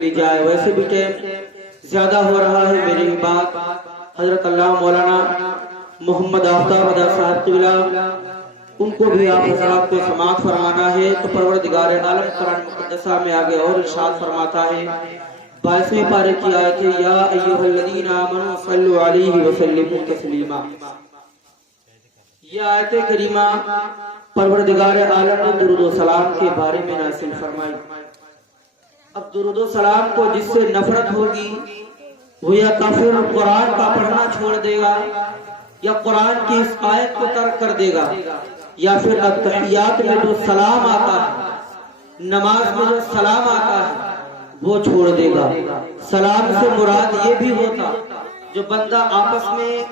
لی جائے. ویسے بھی ٹائم زیادہ ہو رہا ہے. میری بات حضرت اللہ مولانا محمد آفتاب رضا صاحب قبلہ ان کو بھی آپ حضرات کو سماعت فرمانا ہے. تو پروردگار عالم قرآن مقدسہ میں آگے اور ارشاد فرماتا ہے 22ویں پارے کی آیت ہے یا ایھا الذین آمنوا صلوا علیہ وسلموا تسلیما. یہ آیت کریمہ پروردگار عالم نے درود و سلام کے بارے میں نازل فرمائی. اب درود و سلام کو جس سے نفرت ہوگی وہ یا کافر قرآن کا پڑھنا چھوڑ دے گا یا قرآن کی اس آیت کو ترک کر دے گا یا پھر التحیات میں جو سلام آتا ہے نماز میں جو سلام آتا ہے وہ چھوڑ دے گا. سلام سے مراد یہ بھی ہوتا جو بندہ آپس میں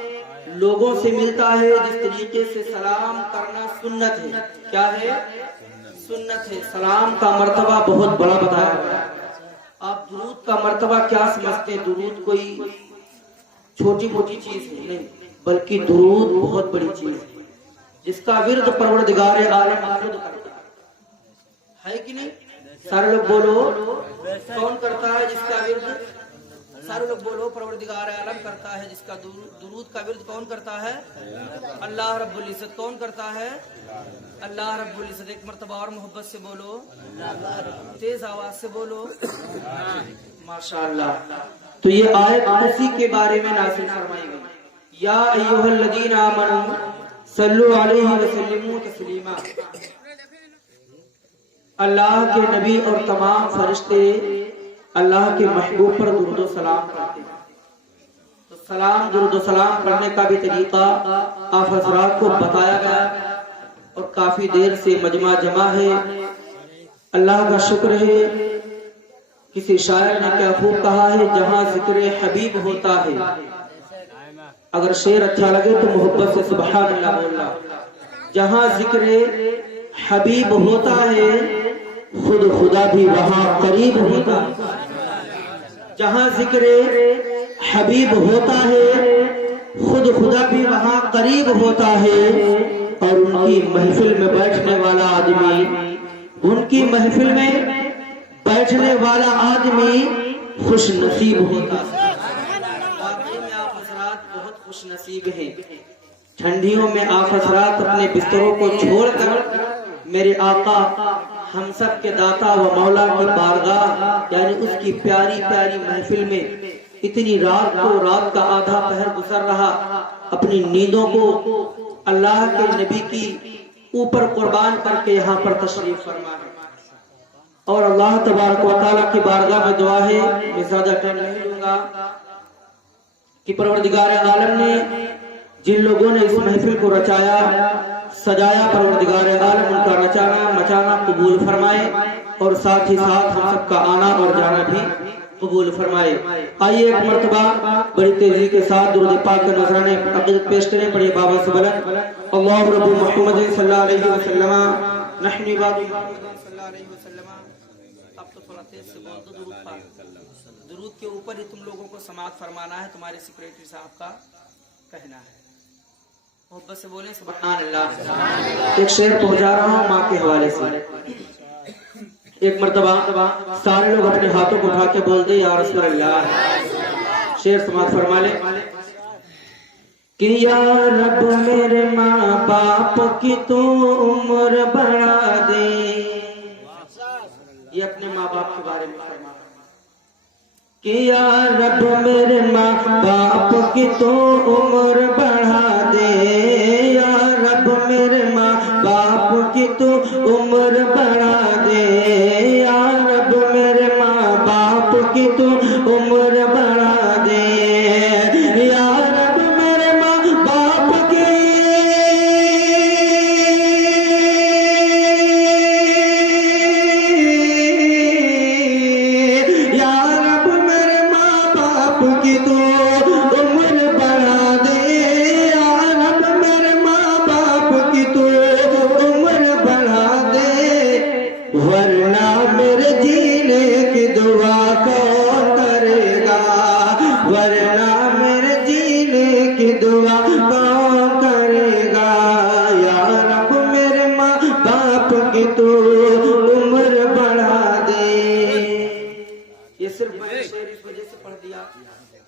لوگوں سے ملتا ہے جس طریقے سے سلام کرنا سنت ہے. کیا ہے؟ سنت ہے. سلام کا مرتبہ بہت بڑا بتایا گیا. آپ درود کا مرتبہ کیا سمجھتے ہیں؟ درود کوئی چھوٹی موٹی چیز نہیں بلکہ درود بہت بڑی چیز ہے جس کا ورد پروردگار عالم خود کرتا ہے کہ نہیں؟ سارے لوگ بولو کون کرتا ہے جس کا ورد؟ سارے لوگ بولو پروردگار عالم کرتا ہے جس کا درود کا ورد کون کرتا ہے؟ اللہ رب العزت. کون کرتا ہے؟ اللہ رب العزت. ایک مرتبہ اور محبت سے بولو, تیز آواز سے بولو. ماشاءاللہ. تو یہ آیت اسی کے بارے میں نازل فرمائی گئی. یا ایھا الذین آمنوا صلوا علیہ وسلموا تسلیما. اللہ کے نبی اور تمام فرشتے اللہ کے محبوب پر درود و سلام کرتے ہیں. تو سلام درود و سلام کرنے کا بھی طریقہ آپ حضرات کو بتایا گیا اور کافی دیر سے مجمع جمع ہے. اللہ کا شکر ہے. کسی شاعر نے کیا خوب کہا ہے, جہاں ذکر حبیب ہوتا ہے. اگر شعر اچھا لگے تو محبت سے سبحان اللہ بولنا. جہاں ذکر حبیب ہوتا ہے خود خدا بھی وہاں قریب ہوتا ہے. جہاں ذکر حبیب ہوتا ہے خود خدا بھی وہاں قریب ہوتا ہے. اور ان کی محفل میں بیٹھنے والا آدمی, ان کی محفل میں بیٹھنے والا آدمی خوش نصیب ہوتا ہے. واقعی میں آپ حضرات بہت خوش نصیب ہیں. ٹھنڈیوں میں آپ حضرات اپنے بستروں کو چھوڑ کر میرے آقا ہم سب کے داتا و مولا کی بارگاہ یعنی اس کی پیاری پیاری محفل میں اتنی رات کو, رات کا آدھا پہر گزر رہا, اپنی نیندوں کو اللہ کے نبی کی اوپر قربان کر کے یہاں پر تشریف فرما ہے. اور اللہ تبارک و تعالیٰ کی بارگاہ میں دعا ہے, میں زیادہ ٹائم نہیں لوں گا, کہ پروردگار عالم نے جن لوگوں نے اس محفل کو رچایا سجایا, پروردگار عالم ان کا رچانا مچانا قبول فرمائے اور ساتھ ہی ساتھ ہم سب کا آنا اور جانا بھی قبول فرمائے. آئیے ایک مرتبہ بڑی تیزی کے ساتھ درود پاک کا نذرانے عقیدت پیش کریں. پڑھیے بابا سے بلند اللہ رب محمد صلی اللہ علیہ وسلم نحن عباد صلی اللہ علیہ وسلم. اب تو تھوڑا تیز سے بول دو درود پاک. درود کے اوپر ہی تم لوگوں کو سماعت فرمانا ہے, تمہارے سیکریٹری صاحب کا کہنا ہے. محبت سے بولیں سبحان اللہ. ایک شعر پہنچا رہا ہوں ماں کے حوالے سے. ایک مرتبہ سارے لوگ اپنے ہاتھوں کو اٹھا کے بول دے یا رسول اللہ. شعر سماعت فرما لیں کہ یا رب میرے ماں باپ کی تو عمر بڑھا دے. یہ اپنے ماں باپ کے بارے میں فرما کہ یا رب میرے ماں باپ کی تو عمر بڑھا دے. یا رب میرے ماں باپ کی تو عمر بڑھا دے. یا رب میرے ماں باپ کی تو عمر بڑھا دے. یا رب میرے ماں باپ کی کی تو عمر بڑھا دے. یا رب میرے ماں باپ کی تو عمر بڑھا دے, ورنہ میرے صرف میں نے شعر اس وجہ سے پڑھ دیا،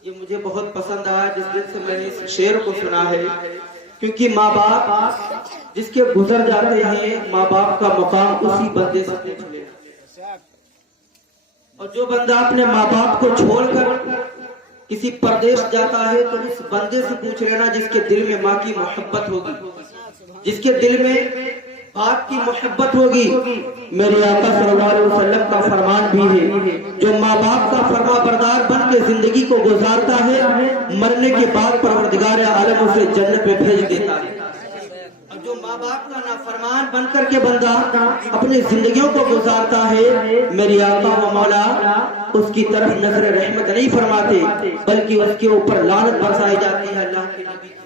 یہ مجھے بہت پسند آیا جس دن سے میں نے اس شعر کو سنا ہے، کیونکہ ماں باپ جس کے گزر جاتے ہیں ماں باپ کا مقام اسی بندے سے پوچھ لے، اور جو بندہ اپنے ماں باپ کو چھوڑ کر کسی پردیش جاتا ہے تو اس بندے سے پوچھ لینا جس کے دل میں ماں کی محبت ہوگی، جس کے دل میں باپ کی محبت ہوگی۔ میرے آقا صلی اللہ علیہ وسلم کا فرمان بھی ہے، جو ماں باپ کا فرما بردار بن کے زندگی کو گزارتا ہے مرنے کے بعد پروردگار عالم اسے جنت میں بھیج دیتا ہے، اور جو ماں باپ کا نافرمان بن کر کے بندہ اپنی زندگیوں کو گزارتا ہے میری آقا و مولا اس کی طرف نظر رحمت نہیں فرماتے بلکہ اس کے اوپر لعنت برسائی جاتی ہے اللہ کے نبی کی۔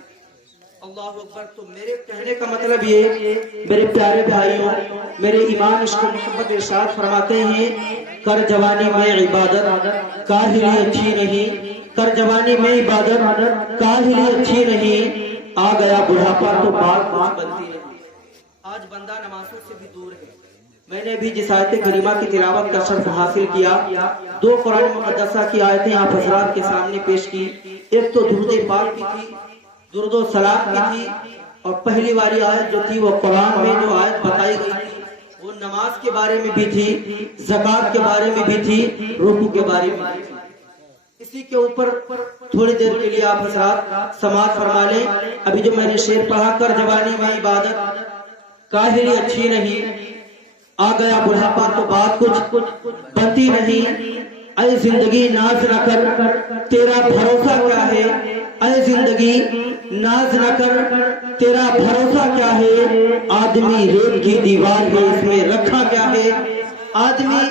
اللہ اکبر۔ تو میرے کہنے کا مطلب یہ میرے پیارے بھائیوں، میرے ایمان عشق و محبت ارشاد فرماتے ہیں کر جوانی میں عبادت کاہلی اچھی نہیں، کر جوانی میں عبادت کاہلی اچھی نہیں، آ گیا بڑھاپا تو بات کچھ بنتی نہیں۔ آج بندہ نمازوں سے بھی دور ہے۔ میں نے بھی جس آیت کریمہ کی تلاوت کا شرف حاصل کیا، دو قرآن مقدسہ کی آیتیں آپ حضرات کے سامنے پیش کی، ایک تو درود پاک کی تھی، درود و سلام کی تھی، اور پہلی والی آیت جو تھی وہ قرآن میں جو آیت بتائی گئی تھی وہ نماز کے بارے میں بھی تھی، زکوٰۃ کے بارے میں بھی تھی، رکوع کے بارے میں بھی تھی۔ اسی کے اوپر تھوڑی دیر کے لیے آپ حضرات سماعت فرما لیں۔ ابھی جو میں نے شعر پڑھا کر جوانی میں عبادت کاہلی اچھی نہیں، آ گیا بڑھاپا تو بات کچھ بنتی نہیں، اے زندگی ناز نہ کر تیرا بھروسہ کیا ہے، اے زندگی ناز نہ کر تیرا بھروسہ کیا ہے، آدمی ریت کی دیوار ہے اس میں رکھا کیا ہے، آدمی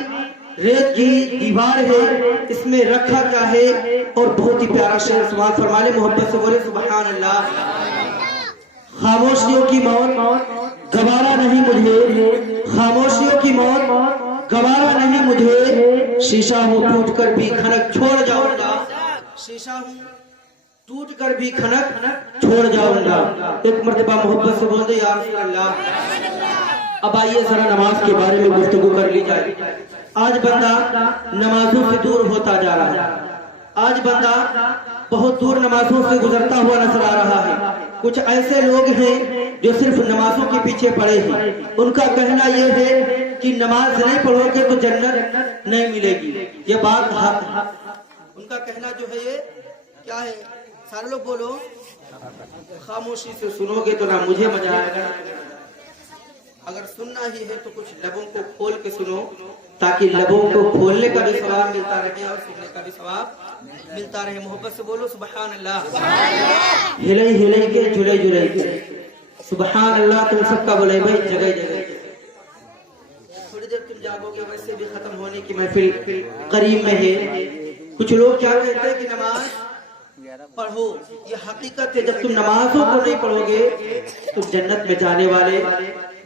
ریت کی دیوار ہے اس میں رکھا کیا ہے۔ اور بہت ہی پیارا شعر سماعت فرما لے، محبت سے بولے سبحان اللہ۔ خاموشیوں کی موت گوارا نہیں مجھے، خاموشیوں کی موت گوارا نہیں مجھے، شیشہ ہوں ٹوٹ کر بھی کھنک چھوڑ جاؤں گا، شیشہ ہوں ٹوٹ کر بھی کھنک چھوڑ جاؤں گا۔ ایک مرتبہ محبت سے بول دے یا رسول اللہ۔ اب آئیے ذرا نماز کے بارے میں گفتگو کر لی جائے۔ آج بندہ نمازوں سے دور ہوتا جا رہا ہے، آج بندہ بہت دور نمازوں سے گزرتا ہوا نظر آ رہا ہے۔ کچھ ایسے لوگ ہیں جو صرف نمازوں کے پیچھے پڑے ہیں، ان کا کہنا یہ ہے کہ نماز نہیں پڑھو گے تو جنت نہیں ملے گی، یہ بات حق ہے۔ ان کا کہنا جو ہے یہ کیا ہے، سارے لوگ بولو، خاموشی سے سنو گے تو نہ مجھے مزہ آئے گا، اگر سننا ہی ہے تو کچھ لبوں کو کھول کے سنو تاکہ لبوں کو کھولنے کا بھی ثواب ملتا رہے اور سننے کا بھی ثواب ملتا رہے۔ محبت سے بولو سبحان اللہ۔ ہلئی ہلئی کے جھلئی جھلئی کے سبحان اللہ۔ تم سب کا بولے بھائی جگہ جگہ۔ تھوڑی دیر تم جاگو گے، ویسے بھی ختم ہونے کی محفل قریب میں ہے۔ کچھ لوگ کیا کہتے ہیں کہ نماز پڑھو، یہ حقیقت ہے جب تم نمازوں کو نہیں پڑھو گے تو جنت میں جانے والے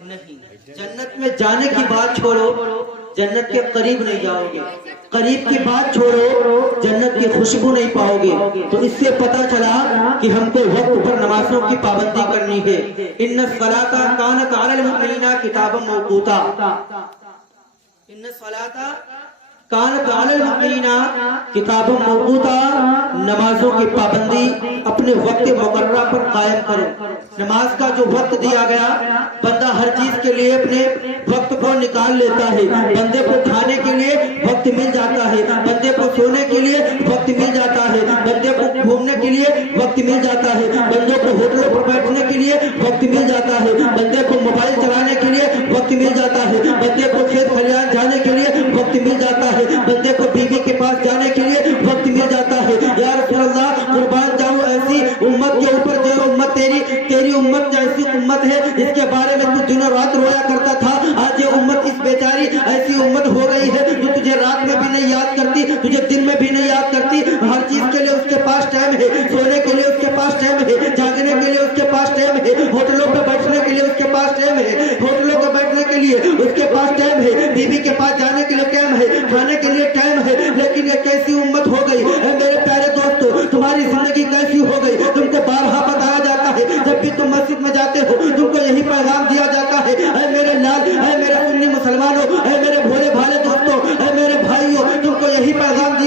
نہیں۔ جنت میں جانے کی بات چھوڑو، جنت کے قریب نہیں جاؤ گے، قریب کی بات چھوڑو، جنت کی خوشبو نہیں پاؤ گے۔ تو اس سے پتا چلا کہ ہم کو وقت پر نمازوں کی پابندی کرنی ہے۔ ان الصلاۃ کانت علی المؤمنین کتابا موقوتا، ان الصلاۃ کانت علی المؤمنین کتابا موقوتا، نمازوں کی پابندی اپنے وقت مقررہ پر قائم کرو۔ نماز کا جو وقت دیا گیا، بندہ ہر چیز کے لیے اپنے وقت کو نکال لیتا ہے۔ بندے کو کھانے کے لیے وقت مل جاتا ہے، بندے کو سونے کے لیے وقت مل جاتا ہے، بندے کو گھومنے کے لیے وقت مل جاتا ہے، بندے کو ہوٹلوں پر بیٹھنے کے لیے وقت مل جاتا ہے، بندے کو موبائل چلانے کے لیے وقت مل جاتا ہے، بندے کو کھیت کھلیان جانے کے لیے وقت مل جاتا ہے، بندے کو بیوی کے پاس جانے کے لیے وقت مل جاتا ہے۔ یا رسول اللہ قربان جاؤ ایسی امت کے اوپر جو امت تیری امت جیسی امت ہے جس کے بارے میں تو دن و رات رویا کرتا تھا، آج یہ امت اس بیچاری ایسی امت ہو گئی ہے جو تجھے رات میں بھی نہیں یاد کرتی، تجھے دن میں بھی نہیں یاد کرتی۔ ہر چیز کے لیے اس کے پاس ٹائم ہے، سونے کے لیے اس کے پاس ٹائم ہے، جاگنے کے لیے اس کے پاس ٹائم ہے، ہوٹلوں پہ بیٹھنے کے لیے اس کے پاس ٹائم ہے، ہوٹلوں پہ بیٹھنے کے لیے اس کے پاس ٹائم ہے، بیوی کے پاس جانے کے لیے ٹائم ہے، کھانے کے لیے ٹائم ہے۔ لیکن یہ کیسی امت ہو گئی اے میرے پیارے دوستو، تمہاری زندگی کیسی ہو گئی؟ تم کو بارہا بتایا جاتا ہے، جب بھی تم مسجد میں جاتے ہو تم کو یہی پیغام دیا جاتا ہے، اے میرے لال، اے میرے سنی مسلمانوں، اے میرے بھولے بھالے دوستوں، اے میرے بھائیوں، تم کو یہی پیغام دیا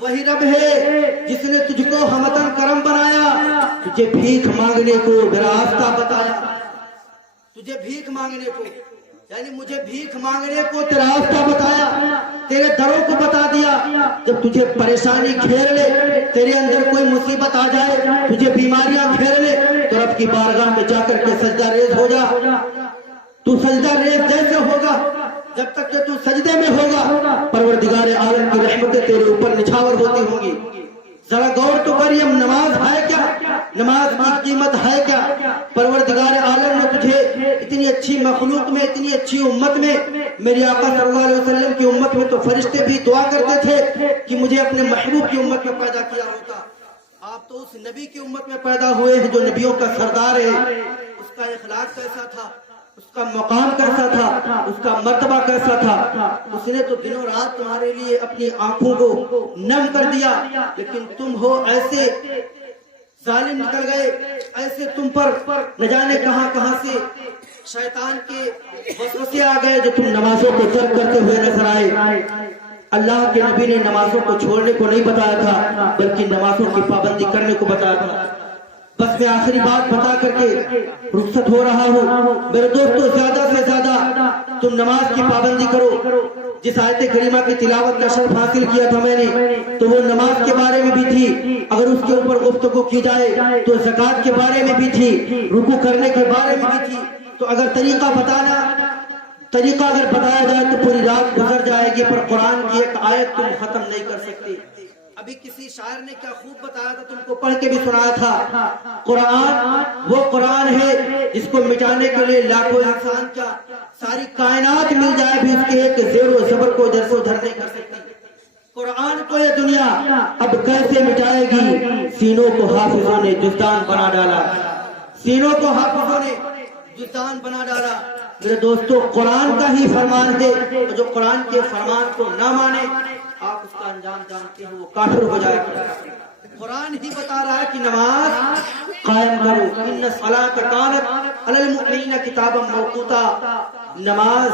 وہی رب ہے جس نے تجھ کو ہمتن کرم بنایا، تجھے بھیک مانگنے کو راستہ بتایا، تجھے بھیک مانگنے کو یعنی مجھے بھیک مانگنے کو تیرا راستہ بتایا، تیرے دروں کو بتا دیا۔ جب تجھے پریشانی گھیر لے، تیرے اندر کوئی مصیبت آ جائے، تجھے بیماریاں گھیر لے، تو رب کی بارگاہ میں جا کر کے سجدہ ریز ہو جا۔ تو سجدہ ریز جیسے ہوگا، جب تک کہ تو سجدے میں ہوگا، پروردگار عالم کی رحمتیں تیرے اوپر نچھاور ہوتی ہوں گی۔ ذرا غور تو کر، یہ نماز ہے کیا؟ نماز کی قیمت ہے کیا؟ پروردگار عالم نے تجھے اتنی اچھی مخلوق میں، اتنی اچھی امت میں، میری آقا صلی اللہ علیہ وسلم کی امت میں تو فرشتے بھی دعا کرتے تھے کہ مجھے اپنے محبوب کی امت میں پیدا کیا ہوتا۔ آپ تو اس نبی کی امت میں پیدا ہوئے ہیں جو نبیوں کا سردار ہے۔ اس کا اخلاق کیسا تھا، اس کا مقام کیسا تھا، اس کا مرتبہ کیسا تھا؟ اس نے تو دنوں رات تمہارے لیے اپنی آنکھوں کو نم کر دیا، لیکن تم ہو ایسے ظالم نکل گئے، ایسے تم پر نہ جانے کہاں کہاں سے شیطان کے وسوسے آ گئے جو تم نمازوں کو ترک کرتے ہوئے نظر آئے۔ اللہ کے نبی نے نمازوں کو چھوڑنے کو نہیں بتایا تھا، بلکہ نمازوں کی پابندی کرنے کو بتایا تھا۔ بس میں آخری بات بتا کر کے رخصت ہو رہا ہوں۔ میرے دوستو، زیادہ سے زیادہ تم نماز کی پابندی کرو۔ جس آیت کریمہ کی تلاوت کا شرف حاصل کیا تھا میں نے، تو وہ نماز کے بارے میں بھی تھی۔ اگر اس کے اوپر گفتگو کی جائے تو زکوٰۃ کے بارے میں بھی تھی، رکوع کرنے کے بارے میں بھی تھی۔ تو اگر طریقہ اگر بتایا جائے تو پوری رات گزر جائے گی، پر قرآن کی ایک آیت تم ختم نہیں کر سکتے۔ ابھی کسی شاعر نے کیا خوب بتایا تھا، تم کو پڑھ کے بھی سنایا تھا۔ قرآن وہ قرآن ہے جس کو مٹانے کے لیے لاکھوں انسان کیا ساری کائنات مل جائے بھی اس کے ایک زیر و زبر کو ادھر سے ادھر نہیں کر سکتی۔ قرآن کو یہ دنیا اب کیسے مٹائے گی؟ سینوں کو حافظوں نے جزدان بنا ڈالا، سینوں کو حافظوں نے جزدان بنا ڈالا۔ میرے دوستو، قرآن کا ہی فرمان ہے، جو قرآن کے فرمان کو نہ مانے، آپ اس کا انجام جانتے ہیں، وہ کافر ہو جائے گا۔ قرآن ہی بتا رہا ہے کہ نماز قائم کرو، ان الصلاۃ کانت علی المؤمنین کتابا موقوتا۔ نماز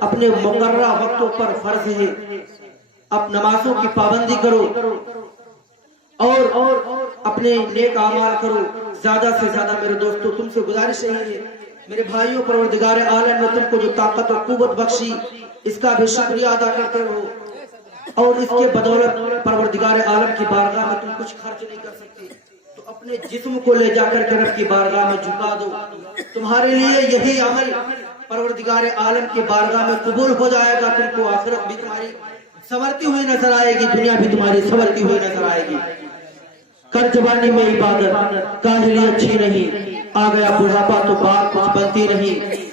اپنے مقررہ وقتوں پر فرض ہے، اب نمازوں کی پابندی کرو اور اپنے نیک اعمال کرو زیادہ سے زیادہ۔ میرے دوستو، تم سے گزارش ہے، میرے بھائیوں، پروردگار عالم نے تم کو جو طاقت اور قوت بخشی، اس کا بھی شکریہ ادا کرتے رہو، اور اس کے بدولت پروردگار عالم کی بارگاہ میں تم کچھ خرچ نہیں کر سکتے، تو اپنے جسم کو لے جا کر کے رب کی بارگاہ میں جھکا دو۔ تمہارے لیے یہی عمل پروردگار عالم کی بارگاہ میں قبول ہو جائے گا۔ تم کو آخرت بھی تمہاری سنورتی ہوئی نظر آئے گی، دنیا بھی تمہاری سنورتی ہوئی نظر آئے گی۔ کر جوانی میں عبادت کاہلی اچھی نہیں، آ گیا بڑھاپا تو بات کچھ بنتی نہیں۔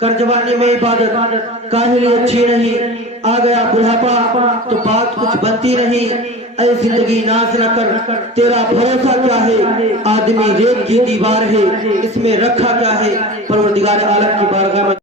کر جوانی میں عبادت کاہلی اچھی نہیں، آ گیا بڑھاپا تو بات کچھ بنتی نہیں۔ اے زندگی ناز نہ کر، تیرا بھروسہ کیا ہے؟ آدمی ریت کی دیوار ہے، اس میں رکھا کیا ہے؟ پروردگار عالم کی بارگاہ میں